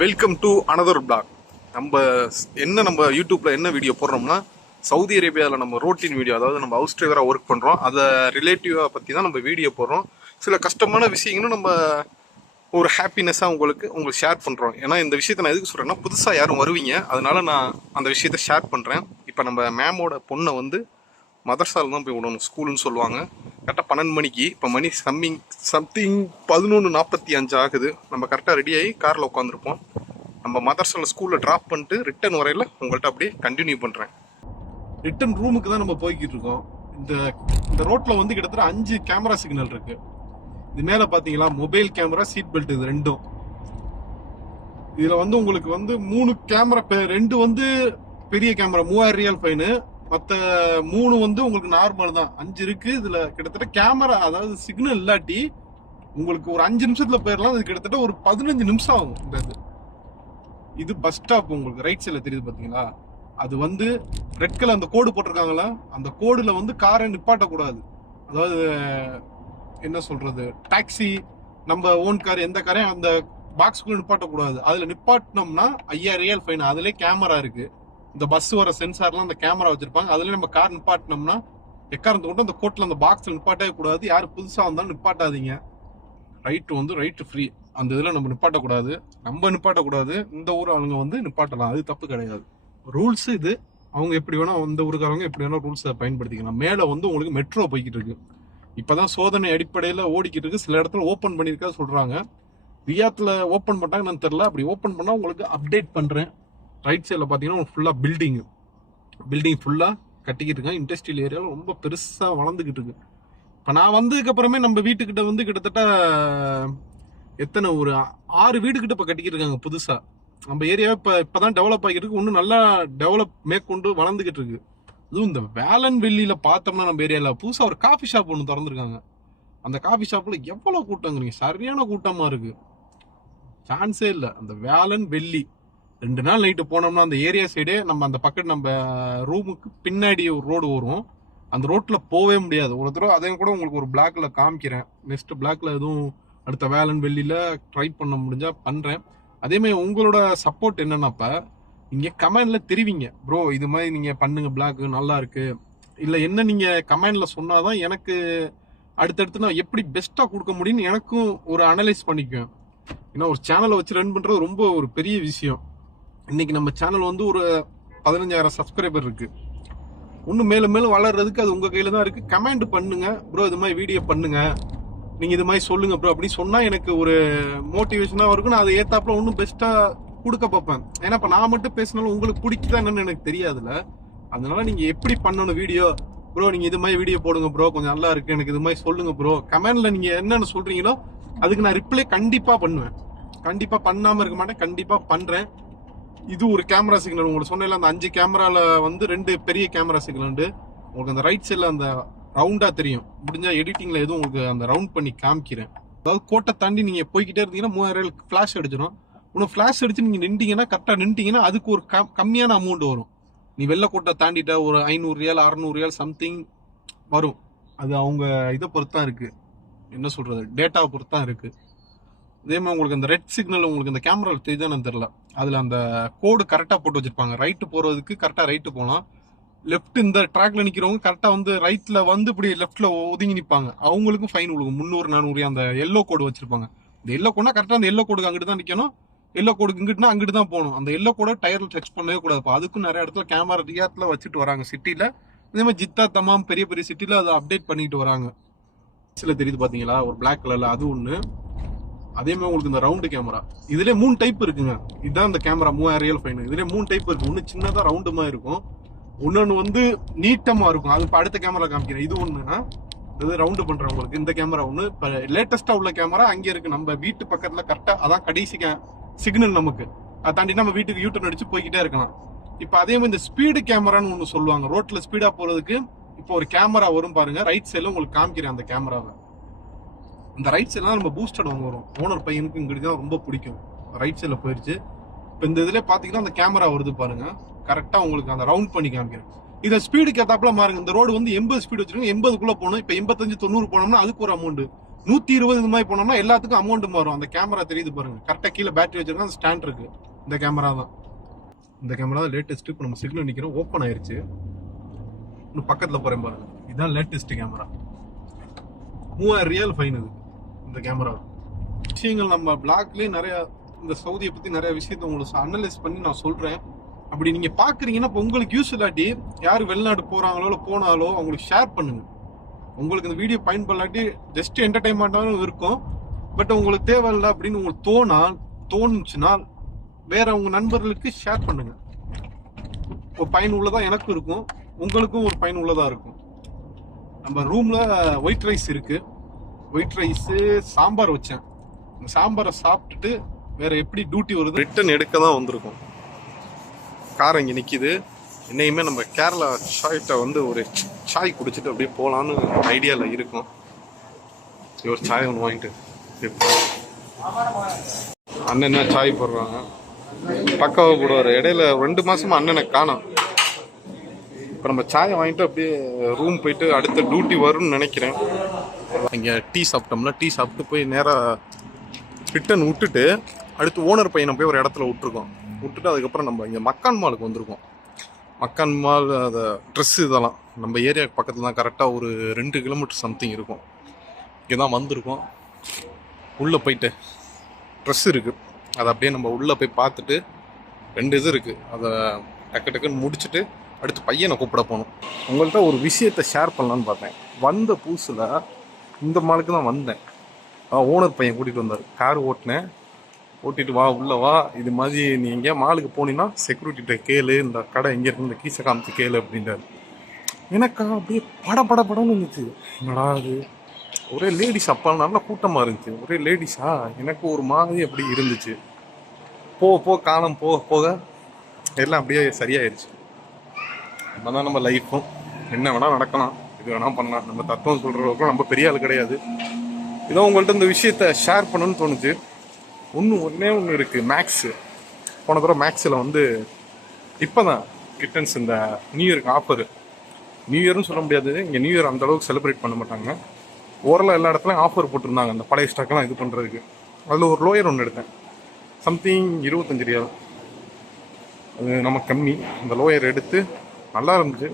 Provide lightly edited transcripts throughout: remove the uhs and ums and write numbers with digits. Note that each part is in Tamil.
Welcome to another black. நம்ம யூடியூப்ல என்ன வீடியோ போடுறோம்னா, சவுதி அரேபியாவில் நம்ம ரோட்டின் வீடியோ, அதாவது நம்ம ஹவுஸ் டிரைவராக ஒர்க் பண்ணுறோம், அதை ரிலேட்டிவாக பற்றி தான் நம்ம வீடியோ போடுறோம். சில கஷ்டமான விஷயங்களும் நம்ம ஒரு ஹாப்பினஸ்ஸாக உங்களுக்கு ஷேர் பண்ணுறோம். ஏன்னா இந்த விஷயத்தை நான் எதுக்கு சொல்கிறேன்னா, புதுசாக யாரும் வருவீங்க, அதனால நான் அந்த விஷயத்த ஷேர் பண்ணுறேன். இப்போ நம்ம மேமோட பொண்ணை வந்து மதர்சாவில் தான் போய் விடணும், ஸ்கூலுன்னு சொல்லுவாங்க. கரெக்டாக 12 மணிக்கு, இப்போ மணி சம்திங் 11:45 ஆகுது. நம்ம கரெக்டாக ரெடியாகி காரில் உட்காந்துருப்போம். நம்ம மதர்சாவில் ஸ்கூலில் ட்ராப் பண்ணிட்டு ரிட்டன் வரையில் உங்கள்கிட்ட அப்படியே கண்டினியூ பண்ணுறேன். ரிட்டன் ரூமுக்கு தான் நம்ம போய்கிட்டு இருக்கோம். இந்த ரோட்டில் வந்து கிட்டத்தட்ட 5 கேமரா சிக்னல் இருக்கு. இது மேலே பார்த்தீங்களா, மொபைல் கேமரா, சீட் பெல்ட், இது ரெண்டும். இதில் வந்து உங்களுக்கு வந்து 3 கேமரா, 2 வந்து பெரிய கேமரா 3000 ரியால் ஃபைனு, மற்ற 3 வந்து உங்களுக்கு நார்மல் தான். 5 இருக்கு. இதுல கிட்டத்தட்ட கேமரா, அதாவது சிக்னல் இல்லாட்டி உங்களுக்கு ஒரு 5 நிமிஷத்துல போயிடலாம். அது கிட்டத்தட்ட ஒரு 15 நிமிஷம் ஆகும். இது பஸ் ஸ்டாப். உங்களுக்கு ரைட் சைட்ல தெரியுது பாத்தீங்களா, அது வந்து ரெட் கலர் அந்த கோடு போட்டிருக்காங்களா, அந்த கோடுல வந்து காரை நிப்பாட்டக்கூடாது. அதாவது என்ன சொல்றது, டாக்ஸி, நம்ம ஓன் கார், எந்த காரையும் அந்த பாக்ஸ்குள்ள நிப்பாட்டக்கூடாது. அதுல நிப்பாட்டினோம்னா 5000 ரியால் ஃபைன். அதுல கேமரா இருக்கு. இந்த பஸ் வர சென்சார்லாம் அந்த கேமரா வச்சிருப்பாங்க. அதுல நம்ம கார் நிப்பாட்டினோம்னா எக்காரத்தை கொண்டு அந்த கோட்ல அந்த பாக்ஸ்ல நிப்பாட்டவே கூடாது. யாரு புதுசா வந்தாலும் நிப்பாட்டாதீங்க. Right free. அந்த இதுல நம்ம நிப்பாட்டக்கூடாது. இந்த ஊர் அவங்க வந்து நிப்பாட்டலாம், அது தப்பு கிடையாது. ரூல்ஸ் இது. அவங்க எப்படி வேணா, இந்த ஊருக்காரங்க எப்படி வேணா ரூல்ஸை பயன்படுத்திக்கலாம். மேல வந்து உங்களுக்கு மெட்ரோ போய்கிட்டு இருக்கு. இப்பதான் சோதனை அடிப்படையில ஓடிக்கிட்டு இருக்கு. சில இடத்துல ஓபன் பண்ணிருக்கா சொல்றாங்க. ரியாத்ல ஓபன் பண்ணாங்கன்னு தெரியல. அப்படி ஓபன் பண்ணா உங்களுக்கு அப்டேட் பண்றேன். ரைட் சைடில் பார்த்தீங்கன்னா ஃபுல்லாக பில்டிங் ஃபுல்லாக கட்டிக்கிட்டு இருக்காங்க. இண்டஸ்ட்ரியல் ஏரியாவில் ரொம்ப பெருசாக வளர்ந்துக்கிட்டு இருக்கு. இப்போ நான் வந்ததுக்கு அப்புறமே நம்ம வீட்டுக்கிட்ட வந்து கிட்டத்தட்ட எத்தனை ஒரு 6 வீடுகிட்ட இப்போ கட்டிக்கிட்டு இருக்காங்க புதுசாக. நம்ம ஏரியாவை இப்போதான் டெவலப் ஆகிட்டு இருக்கு. இன்னும் நல்லா டெவலப் மேற்கொண்டு வளர்ந்துக்கிட்டு இருக்கு. அதுவும் இந்த வேலன் வெள்ளியில பார்த்தோம்னா, நம்ம ஏரியாவில் புதுசாக ஒரு காஃபி ஷாப் ஒன்று திறந்துருக்காங்க. அந்த காஃபி ஷாப்பில் எவ்வளோ கூட்டங்கிறீங்க, சரியான கூட்டமாக இருக்கு, சான்ஸே இல்லை. அந்த வேலன் வெள்ளி 2 நாள் நைட்டு போனோம்னா அந்த ஏரியா சைடே, நம்ம அந்த பக்கத்து நம்ம ரூமுக்கு பின்னாடி ஒரு ரோடு வரும். அந்த ரோட்ல போவே முடியாது. ஒரு தடவை அதையும் கூட உங்களுக்கு ஒரு பிளாக்ல காமிக்கிறேன். நெக்ஸ்ட் பிளாக்ல எதுவும் அடுத்த வேலன் வெள்ளியில ட்ரை பண்ண முடிஞ்சா பண்றேன். அதே மாதிரி உங்களோட சப்போர்ட் என்னன்னாப்ப, நீங்க கமெண்ட்ல தெரிவிங்க, ப்ரோ இது மாதிரி நீங்க பண்ணுங்க, பிளாக் நல்லா இருக்கு, இல்ல என்ன நீங்க கமெண்ட்ல சொன்னாதான் எனக்கு அடுத்தடுத்து நான் எப்படி பெஸ்டா கொடுக்க முடியும்னு எனக்கும் ஒரு அனலைஸ் பண்ணிக்குவேன். ஏன்னா ஒரு சேனலை வச்சு ரன் பண்றது ரொம்ப ஒரு பெரிய விஷயம். இன்னைக்கு நம்ம சேனல் வந்து ஒரு 15,000 சப்ஸ்கிரைபர் இருக்கு. இன்னும் மேலும் மேலும் வளர்றதுக்கு அது உங்க கையில தான் இருக்கு. கமெண்ட் பண்ணுங்க, ப்ரோ இது மாதிரி வீடியோ பண்ணுங்க, நீங்க இது மாதிரி சொல்லுங்க ப்ரோ அப்படின்னு சொன்னா எனக்கு ஒரு மோட்டிவேஷனா இருக்கும். நான் அதை ஏத்தாப்புல இன்னும் பெஸ்டா கொடுக்க பார்ப்பேன். ஏன்னா இப்ப நான் மட்டும் பேசினாலும் உங்களுக்கு பிடிக்குதா என்னன்னு எனக்கு தெரியாதுல்ல. அதனால நீங்க எப்படி பண்ணணும் வீடியோ, ப்ரோ நீங்க இது மாதிரி வீடியோ போடுங்க ப்ரோ, கொஞ்சம் நல்லா இருக்கு, எனக்கு இது மாதிரி சொல்லுங்க ப்ரோ. கமெண்ட்ல நீங்க என்னென்ன சொல்றீங்களோ அதுக்கு நான் ரிப்ளை கண்டிப்பா பண்ணுவேன். கண்டிப்பா பண்ணாம இருக்க மாட்டேன், கண்டிப்பா பண்றேன். இது ஒரு கேமரா சிக்னல். உங்களுக்கு சொன்னேன்ல, அந்த 5 கேமரால வந்து 2 பெரிய கேமரா சிக்னல் உண்டு. உங்களுக்கு அந்த ரைட் சைட்ல அந்த ரவுண்டா தெரியும். முடிஞ்சா எடிட்டிங்ல எதுவும் உங்களுக்கு அந்த ரவுண்ட் பண்ணி காமிக்கிறேன். அதாவது கோட்டை தாண்டி நீங்க போய்கிட்டே இருந்தீங்கன்னா 3000 ஃபிளாஷ் அடிச்சிடும். இன்னும் ஃபிளாஷ் அடிச்சு நீங்க நின்றீங்கன்னா, கரெக்டா நின்றீங்கன்னா அதுக்கு ஒரு கம்மியான அமௌண்ட் வரும். நீ வெள்ளை கோட்டை தாண்டிட்டா ஒரு 500 ரியால் 600 ரியால் சம்திங் வரும். அது அவங்க இதை பொறுத்தான் இருக்கு, என்ன சொல்றது, டேட்டாவை பொறுத்தான் இருக்கு. அதே மாதிரி உங்களுக்கு அந்த ரெட் சிக்னல் உங்களுக்கு இந்த கேமரா தெரியுதான்னு தெரியல, அதுல அந்த கோடு கரெக்டா போட்டு வச்சிருப்பாங்க. ரைட்டு போறதுக்கு கரெக்டா ரைட்டு போகலாம். லெஃப்ட் இந்த ட்ராக்ல நிக்கிறவங்க கரெக்டா வந்து ரைட்ல வந்து இப்படி லெஃப்ட்ல ஒதுங்கி நிப்பாங்க. அவங்களுக்கும் ஃபைன் விழுகும் 300-400. அந்த எல்லோ கோடு வச்சிருப்பாங்க. இந்த எல்லோ கோடுனா கரெக்டா அந்த எல்லோ கோடுக்கு அங்கிட்டு தான் நிக்கணும். எல்லோ கோடுக்கு இங்கிட்டுனா அங்கிட்டு தான் போகணும். அந்த எல்லோ கோட டயர்ல டச் பண்ணவே கூடாது. அதுக்கும் நிறைய இடத்துல கேமரா ரியாத்ல வச்சுட்டு வராங்க சிட்டில. அதே மாதிரி ஜித்தா, தமாம், பெரிய பெரிய சிட்டில அதை அப்டேட் பண்ணிட்டு வராங்க. சில தெரியுது பாத்தீங்களா ஒரு பிளாக் கலர்ல, அது ஒண்ணு. அதே மாதிரி உங்களுக்கு இந்த ரவுண்டு கேமரா, இதுல 3 டைப் இருக்குங்க. இதுதான் இந்த கேமரா 3000 ரியால் ஃபைன். இதுல 3 டைப் இருக்கு. ஒண்ணு சின்னதா ரவுண்டு மாதிரி இருக்கும், இன்னொன்னு வந்து நீட்டமா இருக்கும். அது இப்ப அடுத்த கேமரா காமிக்கிறேன். இது ஒண்ணுன்னா இது ரவுண்டு பண்றவங்களுக்கு இந்த கேமரா ஒண்ணு. இப்ப லேட்டஸ்டா உள்ள கேமரா அங்க இருக்கு, நம்ம வீட்டு பக்கத்துல கரெக்டா. அதான் கடைசி சிக்னல். நமக்கு அதை தாண்டி நம்ம வீட்டுக்கு யூட்டர்ன் அடிச்சு போய்கிட்டே இருக்கலாம். இப்ப அதே மாதிரி இந்த ஸ்பீடு கேமரான்னு ஒண்ணு சொல்லுவாங்க. ரோட்ல ஸ்பீடா போறதுக்கு இப்போ ஒரு கேமரா வரும் பாருங்க. ரைட் சைட்ல உங்களுக்கு காமிக்கிறேன் அந்த கேமராவை. இந்த ரைட் சைட்லாம் நம்ம பூஸ்டர் வாங்க வரும். ஓனர் பையனுக்கு இங்கிட்டு தான் ரொம்ப பிடிக்கும். ரைட் சைட்ல போயிருச்சு. இப்போ இந்த இதுல பாத்தீங்கன்னா அந்த கேமரா வருது பாருங்க. கரெக்டா உங்களுக்கு அந்த ரவுண்ட் பண்ணி காமிக்கிறேன். இதை ஸ்பீடுக்கு ஏத்தாப்புல மாறுங்க. இந்த ரோடு வந்து 80 ஸ்பீடு வச்சிருக்கோம், 80க்குள்ள போகணும். இப்போ 85-90 போனோம்னா அதுக்கு ஒரு அமௌண்ட், 120 இது மாதிரி போனோம்னா எல்லாத்துக்கும் அமௌண்ட் மாறும். அந்த கேமரா தெரியுது பாருங்க, கரெக்டாக கீழே பேட்டரி வச்சிருக்கா, அந்த ஸ்டாண்ட் இருக்கு. இந்த கேமரா தான் லேட்டஸ்ட். இப்போ நம்ம சிக்னல் நிற்கிறோம், ஓப்பன் ஆயிருச்சு. இன்னும் பக்கத்தில் போறேன் பாருங்க, இதுதான் லேட்டஸ்ட் கேமரா. 3000 ரியால் ஃபைன் இது இந்த கேமரா. விஷயங்கள் நம்ம பிளாக்லேயே நிறைய இந்த சவுதியை பற்றி நிறைய விஷயத்த உங்களுக்கு அனலைஸ் பண்ணி நான் சொல்கிறேன். அப்படி நீங்கள் பார்க்குறீங்கன்னா இப்போ உங்களுக்கு யூஸ் இல்லாட்டி யார் வெளிநாடு போகிறாங்களோ இல்லை போனாலோ அவங்களுக்கு ஷேர் பண்ணுங்க. உங்களுக்கு இந்த வீடியோ பயன்படாட்டி ஜஸ்ட் என்டர்டைன்மெண்ட்டாகவும் இருக்கும். பட் உங்களுக்கு தேவையில்லை அப்படின்னு உங்களுக்கு தோணுச்சுன்னா வேற உங்கள் நண்பர்களுக்கு ஷேர் பண்ணுங்க. ஒரு பயன் உள்ளதாக எனக்கும் இருக்கும், உங்களுக்கும் ஒரு பயன் உள்ளதாக இருக்கும். நம்ம ரூமில் ஒயிட் ரைஸ் இருக்குது. ஒயிட் ரைஸு சாம்பார் வச்சேன். சாம்பாரை சாப்பிட்டுட்டு வேற எப்படி டியூட்டி வருது ரிட்டன் எடுக்க தான் வந்திருக்கும். கார் இங்கே நிற்கிது. என்னையுமே நம்ம கேரளா சாய்ட்ட வந்து ஒரு சாய் குடிச்சிட்டு அப்படியே போகலான்னு ஐடியாவில் இருக்கும். ஒரு சாய் ஒன்று வாங்கிட்டு அண்ணன் சாய் போடுறாங்க. பக்காவை போடுவார். இடையில 2 மாசமா அண்ணனை காணோம். இப்போ நம்ம சாயை வாங்கிட்டு அப்படியே ரூம் போயிட்டு அடுத்த டியூட்டி வரும்னு நினைக்கிறேன். இங்கே டீ சாப்பிட்டோம்னா டீ சாப்பிட்டு போய் நேராக ரிட்டன் விட்டுட்டு அடுத்து ஓனர் பையனை போய் ஒரு இடத்துல விட்டுட்டு அதுக்கப்புறம் நம்ம இங்கே மக்கான் மாலுக்கு வந்திருக்கோம். மக்கான் மால் அதை ட்ரெஸ்ஸு இதெல்லாம் நம்ம ஏரியாவுக்கு பக்கத்தில் தான், கரெக்டாக ஒரு 2 கிலோமீட்டர் சம்திங் இருக்கும். இங்கே தான் வந்திருக்கோம். உள்ளே போயிட்டு ட்ரெஸ் இருக்குது, அதை அப்படியே நம்ம உள்ளே போய் பார்த்துட்டு 2 இது இருக்குது, அதை டக்குன்னு முடிச்சுட்டு அடுத்து பையனை கூப்பிட போகணும். உங்கள்கிட்ட ஒரு விஷயத்தை ஷேர் பண்ணலான்னு பார்த்தேன். வந்த புதுசில் இந்த மாலுக்கு தான் வந்தேன். ஓனர் பையன் கூட்டிகிட்டு வந்தார். கார் ஓட்டிட்டு வா உள்ளே வா, இது மாதிரி நீ எங்கேயா மாலுக்கு போனீங்கன்னா செக்யூரிட்டிகிட்ட கேளு, இந்த கடை எங்கே இருக்கு, இந்த கீசை காமிச்சு கேளு அப்படின்றாரு. எனக்கு அப்படியே படம்னு இருந்துச்சு. என்னடா அது, ஒரே லேடிஸ், அப்பா நல்லா கூட்டமாக இருந்துச்சு, ஒரே லேடிஸா, எனக்கு ஒரு மாதிரி அப்படி இருந்துச்சு. காலம் போக எல்லாம் அப்படியே சரியாயிருச்சு. நம்ம தான் நம்ம லைஃப்பும் என்ன வேணால் நடக்கலாம், இது வேணால் பண்ணலாம். நம்ம தத்துவம் சொல்கிறவங்களுக்கும் நம்ம பெரிய ஆள் கிடையாது. இதோ உங்கள்கிட்ட இந்த விஷயத்த ஷேர் பண்ணணும்னு தோணுச்சு. ஒன்றே இருக்குது, மேக்ஸு. போன தடவை மேக்ஸில் வந்து இப்போ தான் கிட்டன்ஸ் இந்த நியூ இயருக்கு ஆஃபரு. நியூ இயர்னு சொல்ல முடியாது, இங்கே நியூ இயர் அந்தளவுக்கு செலிப்ரேட் பண்ண மாட்டாங்க. ஓரளவு எல்லா இடத்துலையும் ஆஃபர் போட்டிருந்தாங்க அந்த பழைய ஸ்டாக்லாம் இது பண்ணுறதுக்கு. அதில் ஒரு லோயர் ஒன்று எடுத்தேன், சம்திங் 25 ரியால். அது நம்ம கம்மி. அந்த லோயர் எடுத்து நல்லா இருந்துச்சு.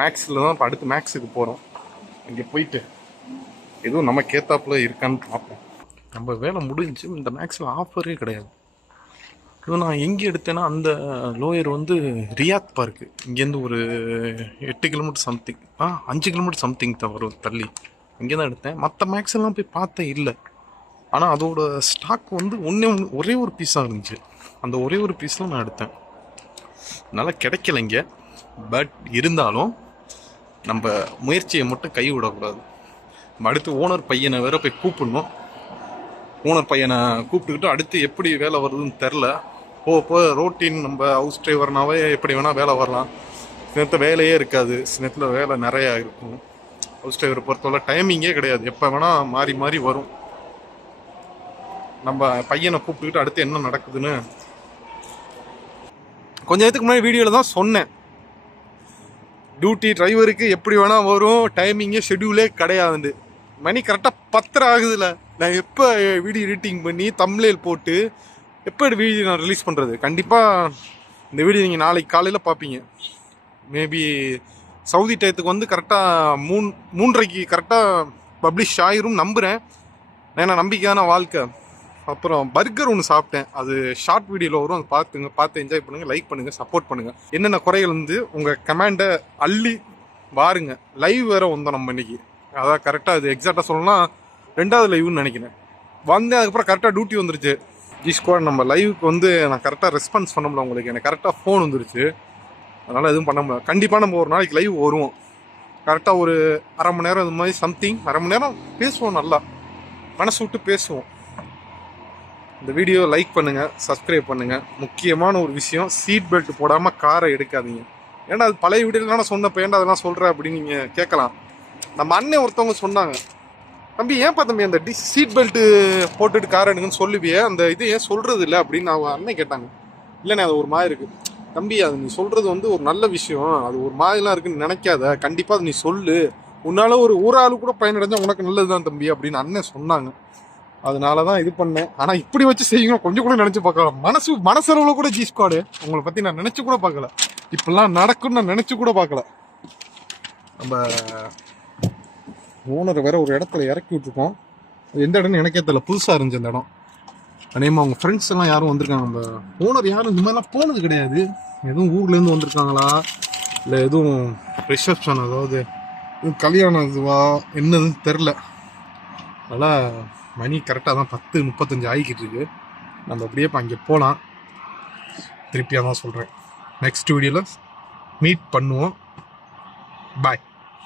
மேக்ஸில் தான் இப்போ அடுத்து மேக்ஸுக்கு போகிறோம். இங்கே போயிட்டு எதுவும் நமக்கு ஏத்தாப்புல இருக்கான்னு பார்ப்போம். நம்ம வேலை முடிஞ்சு. இந்த மேக்ஸில் ஆஃபரே கிடையாது. இது நான் எங்கே எடுத்தேன்னா அந்த லோயர் வந்து ரியாத் பார்க்கு, இங்கேருந்து ஒரு 8 கிலோமீட்டர் சம்திங், 5 கிலோமீட்டர் சம்திங் வரும் தள்ளி. இங்கே தான் எடுத்தேன். மற்ற மேக்ஸ் எல்லாம் போய் பார்த்தேன், இல்லை. ஆனால் அதோட ஸ்டாக் வந்து ஒரே ஒரு பீஸாக இருந்துச்சு. அந்த ஒரே ஒரு பீஸில் நான் எடுத்தேன். அதனால் கிடைக்கல இங்கே. பட் இருந்தாலும் நம்ம முயற்சியை மட்டும் கை விடக்கூடாது. நம்ம அடுத்து ஓனர் பையனை வேற போய் கூப்பிடணும். ஓனர் பையனை கூப்பிட்டுக்கிட்டு அடுத்து எப்படி வேலை வருதுன்னு தெரில. ரோட்டீன் நம்ம ஹவுஸ் டிரைவர்னாவே எப்படி வேணால் வேலை வரலாம். சில நேரத்தில் வேலையே இருக்காது, சில நேரத்தில் வேலை நிறையா இருக்கும். ஹவுஸ் டிரைவரை பொறுத்தவரை டைமிங்கே கிடையாது, எப்போ வேணால் மாறி வரும். நம்ம பையனை கூப்பிட்டுக்கிட்டு அடுத்து என்ன நடக்குதுன்னு கொஞ்ச நேரத்துக்கு முன்னாடி வீடியோவில் தான் சொன்னேன். டியூட்டி டிரைவருக்கு எப்படி வேணால் வரும், டைமிங்கே ஷெட்யூலே கிடையாது. மணி கரெக்டாக 10 ஆகுதுல்ல. நான் எப்போ வீடியோ எடிட்டிங் பண்ணி தம்ப்நெயில் போட்டு எப்போ வீடியோ நான் ரிலீஸ் பண்ணுறது? கண்டிப்பாக இந்த வீடியோ நீங்கள் நாளைக்கு காலையில் பார்ப்பீங்க. மேபி சவுதி டயத்துக்கு வந்து கரெக்டாக 3:30க்கு கரெக்டாக பப்ளிஷ் ஆயிரும் நம்புகிறேன். ஏன்னா நம்பிக்கையான வாழ்க்கை. அப்புறம் பர்கர் ஒன்று சாப்பிட்டேன், அது ஷார்ட் வீடியோவில் வரும், அதை பார்த்து என்ஜாய் பண்ணுங்கள், லைக் பண்ணுங்கள், சப்போர்ட் பண்ணுங்கள். என்னென்ன குறைகள் வந்து உங்கள் கமெண்டை அள்ளி வாருங்க. லைவ் வேறு வந்தோம் நம்ம இன்னைக்கு. அதான் கரெக்டாக இது எக்ஸாக்டாக சொல்லணும்னா 2வது லைவ்னு நினைக்கிறேன். வந்தேன், அதுக்கப்புறம் கரெக்டாக டியூட்டி வந்துருச்சு. ஸ்குவாட் நம்ம லைவுக்கு வந்து நான் கரெக்டாக ரெஸ்பான்ஸ் பண்ண முடியல. உங்களுக்கு எனக்கு கரெக்டாக ஃபோன் வந்துருச்சு, அதனால் எதுவும் பண்ண முடியல. கண்டிப்பாக நம்ம ஒரு நாளைக்கு லைவ் வருவோம். கரெக்டாக ஒரு அரை மணி நேரம், இது மாதிரி சம்திங் அரை மணி நேரம் பேசுவோம், நல்லா மனசு விட்டு பேசுவோம். இந்த வீடியோ லைக் பண்ணுங்கள், சப்ஸ்கிரைப் பண்ணுங்கள். முக்கியமான ஒரு விஷயம், சீட் பெல்ட் போடாமல் காரை எடுக்காதீங்க. ஏன்னா அது பழைய வீடியோலாம் நான் சொன்னப்போ ஏன்டா அதெல்லாம் சொல்கிறேன் அப்படின்னு நீங்கள் கேட்கலாம். நம்ம அண்ணன் ஒருத்தவங்க சொன்னாங்க, தம்பி ஏன்ப்பா தம்பி அந்த சீட் பெல்ட்டு போட்டுட்டு கார் எடுங்கன்னு சொல்லுவியே, அந்த இது ஏன் சொல்கிறது இல்லை அப்படின்னு அவங்க அண்ணன் கேட்டாங்க. இல்லைண்ணே அது ஒரு மாதிரி இருக்குது தம்பி, அது நீ சொல்கிறது வந்து ஒரு நல்ல விஷயம், அது ஒரு மாதிரிலாம் இருக்குன்னு நினைக்காத, கண்டிப்பாக அது நீ சொல்லு, உன்னால ஒரு ஆளு கூட பயனடைஞ்சா உனக்கு நல்லதுதான் தம்பி அப்படின்னு அண்ணன் சொன்னாங்க. அதனாலதான் இது பண்ணேன். ஆனா இப்படி வச்சு செய்யணும் கொஞ்சம் கூட நினைச்சு பார்க்கலாம். மனசளவுல கூட ஜி ஸ்குவாடு உங்களை பத்தி நான் நினைச்சு கூட பார்க்கல. இப்பெல்லாம் நடக்கும்னு நான் நினைச்சு கூட பார்க்கல. நம்ம ஓனரை வேற ஒரு இடத்துல இறக்கி விட்டுருக்கோம். எந்த இடம்னு எனக்கே தெரியல, புதுசா இருந்துச்சு அந்த இடம். அதேமா அவங்க ஃப்ரெண்ட்ஸ் எல்லாம் யாரும் வந்திருக்காங்க. நம்ம ஓனர் யாரும் இந்த மாதிரிலாம் போனது கிடையாது. எதுவும் ஊர்ல இருந்து வந்திருக்காங்களா இல்லை எதுவும் ரிசப்ஷன், அதாவது கல்யாணம் இதுவா என்னதுன்னு தெரில. அதனால் மணி கரெக்டாக தான் 10:35 ஆகிக்கிட்டு இருக்கு. நம்ம அப்படியே இப்போ அங்கே போகலாம். திருப்பியாக தான் சொல்கிறேன், நெக்ஸ்ட் வீடியோவில் மீட் பண்ணுவோம். பாய்.